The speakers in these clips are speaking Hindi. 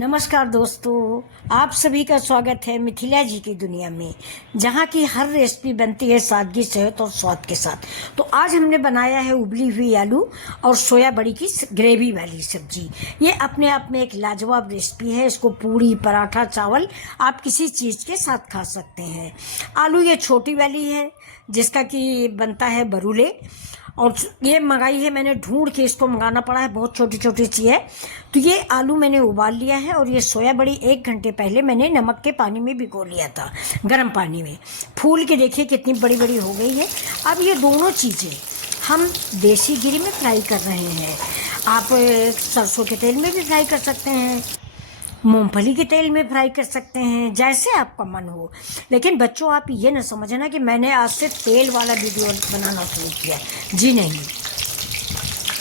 नमस्कार दोस्तों, आप सभी का स्वागत है मिथिला जी की दुनिया में, जहाँ की हर रेसिपी बनती है सादगी, सेहत और स्वाद के साथ। तो आज हमने बनाया है उबली हुई आलू और सोया बड़ी की ग्रेवी वाली सब्जी। ये अपने आप में एक लाजवाब रेसिपी है। इसको पूड़ी, पराठा, चावल आप किसी चीज़ के साथ खा सकते हैं। आलू ये छोटी वाली है जिसका कि बनता है बरूले, और ये मंगाई है मैंने, ढूंढ के इसको मंगाना पड़ा है, बहुत छोटी छोटी सी है। तो ये आलू मैंने उबाल लिया है और ये सोया बड़ी 1 घंटे पहले मैंने नमक के पानी में भिगो लिया था, गर्म पानी में। फूल के देखिए कितनी बड़ी बड़ी हो गई है। अब ये दोनों चीज़ें हम देसी घी में फ्राई कर रहे हैं। आप सरसों के तेल में भी फ्राई कर सकते हैं, मूंगफली के तेल में फ्राई कर सकते हैं, जैसे आपका मन हो। लेकिन बच्चों, आप ये ना समझना कि मैंने आज से तेल वाला वीडियो बनाना शुरू किया। जी नहीं,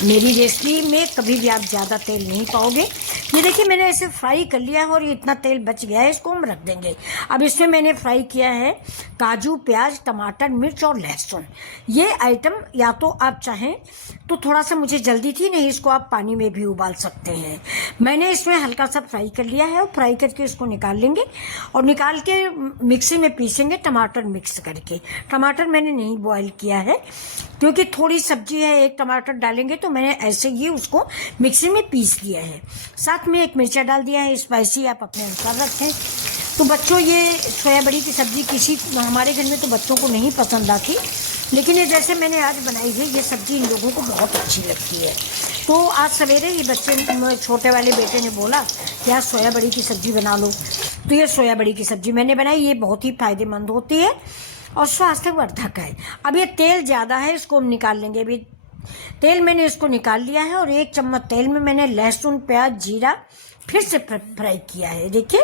मेरी रेसिपी में कभी भी आप ज़्यादा तेल नहीं पाओगे। ये देखिए मैंने ऐसे फ्राई कर लिया है और ये इतना तेल बच गया है, इसको हम रख देंगे। अब इसमें मैंने फ्राई किया है काजू, प्याज, टमाटर, मिर्च और लहसुन। ये आइटम या तो आप चाहें तो, थोड़ा सा मुझे जल्दी थी, नहीं इसको आप पानी में भी उबाल सकते हैं। मैंने इसमें हल्का सा फ्राई कर लिया है और फ्राई करके इसको निकाल लेंगे और निकाल के मिक्सी में पीसेंगे, टमाटर मिक्स करके। टमाटर मैंने नहीं बॉयल किया है क्योंकि थोड़ी सब्जी है, एक टमाटर डालेंगे, तो मैंने ऐसे ही उसको मिक्सी में पीस दिया है। साथ में एक मिर्चा डाल दिया है, स्पाइसी आप अपने अनुसार रखें। तो बच्चों, ये सोया बड़ी की सब्ज़ी हमारे घर में तो बच्चों को नहीं पसंद आती, लेकिन ये जैसे मैंने आज बनाई है, ये सब्ज़ी इन लोगों को बहुत अच्छी लगती है। तो आज सवेरे ये बच्चे, छोटे वाले बेटे ने बोला कि आज सोया बड़ी की सब्ज़ी बना लो। तो ये सोया बड़ी की सब्ज़ी मैंने बनाई। ये बहुत ही फायदेमंद होती है और स्वास्थ्यवर्धक है। अब ये तेल ज़्यादा है, इसको हम निकाल लेंगे। अभी तेल मैंने इसको निकाल लिया है और 1 चम्मच तेल में मैंने लहसुन, प्याज, जीरा फिर से फ्राई किया है। देखिए,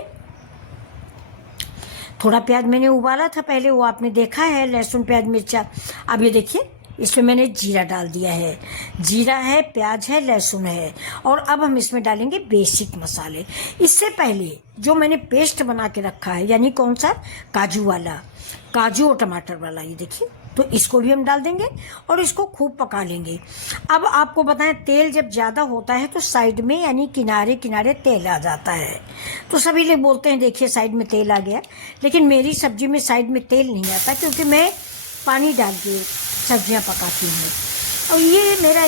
थोड़ा प्याज मैंने उबाला था पहले, वो आपने देखा है, लहसुन, प्याज, मिर्चा। अब ये देखिए इसमें मैंने जीरा डाल दिया है। जीरा है, प्याज है, लहसुन है, और अब हम इसमें डालेंगे बेसिक मसाले। इससे पहले जो मैंने पेस्ट बना के रखा है, यानी कौन सा, काजू वाला, काजू और टमाटर वाला, ये देखिए, तो इसको भी हम डाल देंगे और इसको खूब पका लेंगे। अब आपको बताएं, तेल जब ज़्यादा होता है तो साइड में, यानी किनारे किनारे तेल आ जाता है। तो सभी लोग बोलते हैं देखिए साइड में तेल आ गया, लेकिन मेरी सब्जी में साइड में तेल नहीं आता, क्योंकि मैं पानी डाल के सब्जियां पकाती हूँ। और ये मेरा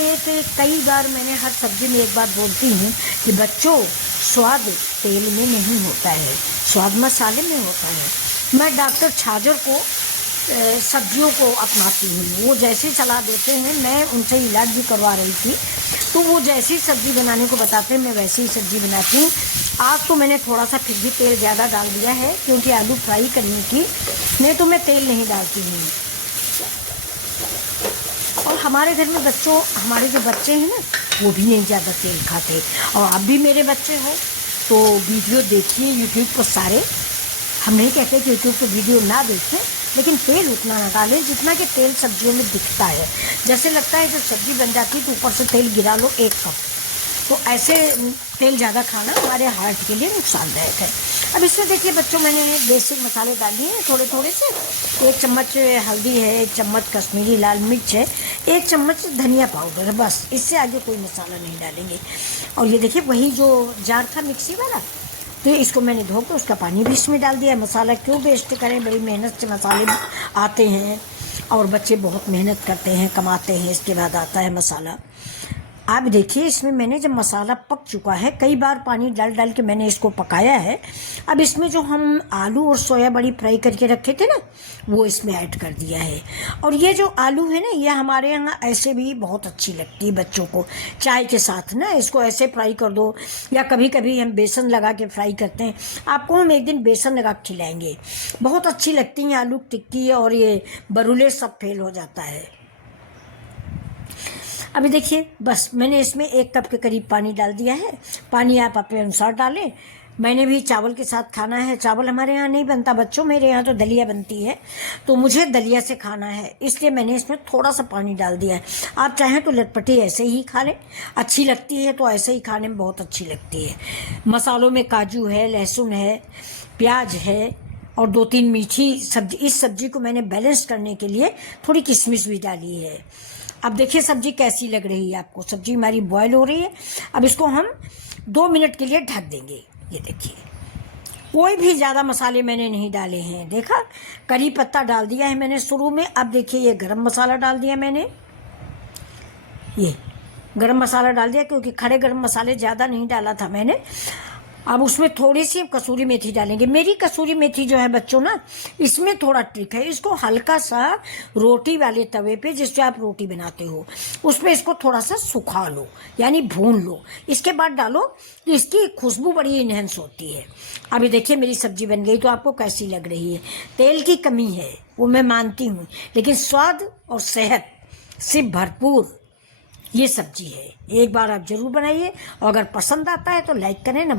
कई बार मैंने हर सब्जी में एक बात बोलती हूँ कि बच्चों, स्वाद तेल में नहीं होता है, स्वाद मसाले में होता है। मैं डॉक्टर छाजर को सब्जियों को अपनाती हूँ। वो जैसे सलाह देते हैं, मैं उनसे इलाज भी करवा रही थी, तो वो जैसी सब्जी बनाने को बताते हैं मैं वैसे ही सब्जी बनाती हूँ। आज तो मैंने थोड़ा सा फिर भी तेल ज़्यादा डाल दिया है, क्योंकि आलू फ्राई करने की, नहीं तो मैं तेल नहीं डालती हूँ। और हमारे घर में बच्चों, हमारे जो बच्चे हैं ना, वो भी नहीं ज़्यादा तेल खाते। और आप भी मेरे बच्चे हो तो वीडियो देखिए यूट्यूब पर सारे। हम नहीं कहते कि यूट्यूब पर वीडियो ना देखें, लेकिन तेल उतना ना डालें जितना कि तेल सब्जियों में दिखता है। जैसे लगता है जब सब्जी बन जाती है तो ऊपर से तेल गिरा लो 1 कप, तो ऐसे तेल ज़्यादा खाना हमारे हार्ट के लिए नुकसानदायक है। अब इसमें देखिए बच्चों, मैंने बेसिक मसाले डाल दिए हैं थोड़े थोड़े से। 1 चम्मच हल्दी है, 1 चम्मच कश्मीरी लाल मिर्च है, 1 चम्मच धनिया पाउडर है, बस। इससे आगे कोई मसाला नहीं डालेंगे। और ये देखिए वही जो जार था मिक्सी वाला, तो इसको मैंने धो के उसका पानी भी इसमें डाल दिया। मसाला क्यों वेस्ट करें, बड़ी मेहनत से मसाले आते हैं और बच्चे बहुत मेहनत करते हैं, कमाते हैं, इसके बाद आता है मसाला। आप देखिए इसमें मैंने जब मसाला पक चुका है, कई बार पानी डाल डाल के मैंने इसको पकाया है। अब इसमें जो हम आलू और सोया बड़ी फ्राई करके रखे थे ना, वो इसमें ऐड कर दिया है। और ये जो आलू है ना, ये हमारे यहाँ ऐसे भी बहुत अच्छी लगती है बच्चों को, चाय के साथ ना इसको ऐसे फ्राई कर दो, या कभी कभी हम बेसन लगा के फ्राई करते हैं। आपको हम एक दिन बेसन लगा के खिलाएंगे, बहुत अच्छी लगती हैं आलू टिक्की, और ये बरूले सब फेल हो जाता है। अभी देखिए, बस मैंने इसमें 1 कप के करीब पानी डाल दिया है। पानी आप अपने अनुसार डालें। मैंने भी चावल के साथ खाना है। चावल हमारे यहाँ नहीं बनता बच्चों, मेरे यहाँ तो दलिया बनती है, तो मुझे दलिया से खाना है, इसलिए मैंने इसमें थोड़ा सा पानी डाल दिया है। आप चाहें तो लटपटी ऐसे ही खा लें, अच्छी लगती है तो ऐसे ही खाने में बहुत अच्छी लगती है। मसालों में काजू है, लहसुन है, प्याज है और 2-3 मीठी सब्जी। इस सब्जी को मैंने बैलेंस करने के लिए थोड़ी किशमिश भी डाली है। अब देखिए सब्जी कैसी लग रही है आपको। सब्जी हमारी बॉयल हो रही है। अब इसको हम 2 मिनट के लिए ढक देंगे। ये देखिए, कोई भी ज़्यादा मसाले मैंने नहीं डाले हैं। देखा, करी पत्ता डाल दिया है मैंने शुरू में। अब देखिए ये गरम मसाला डाल दिया मैंने, ये गरम मसाला डाल दिया क्योंकि खड़े गरम मसाले ज़्यादा नहीं डाला था मैंने। अब उसमें थोड़ी सी कसूरी मेथी डालेंगे। मेरी कसूरी मेथी जो है बच्चों ना, इसमें थोड़ा ट्रिक है। इसको हल्का सा रोटी वाले तवे पे, जिससे आप रोटी बनाते हो, उसमें इसको थोड़ा सा सुखा लो, यानी भून लो। इसके बाद डालो तो इसकी खुशबू बड़ी इन्हेंस होती है। अभी देखिए मेरी सब्जी बन गई, तो आपको कैसी लग रही है? तेल की कमी है वो मैं मानती हूँ, लेकिन स्वाद और सेहत से भरपूर ये सब्जी है। एक बार आप जरूर बनाइए, और अगर पसंद आता है तो लाइक करें ना।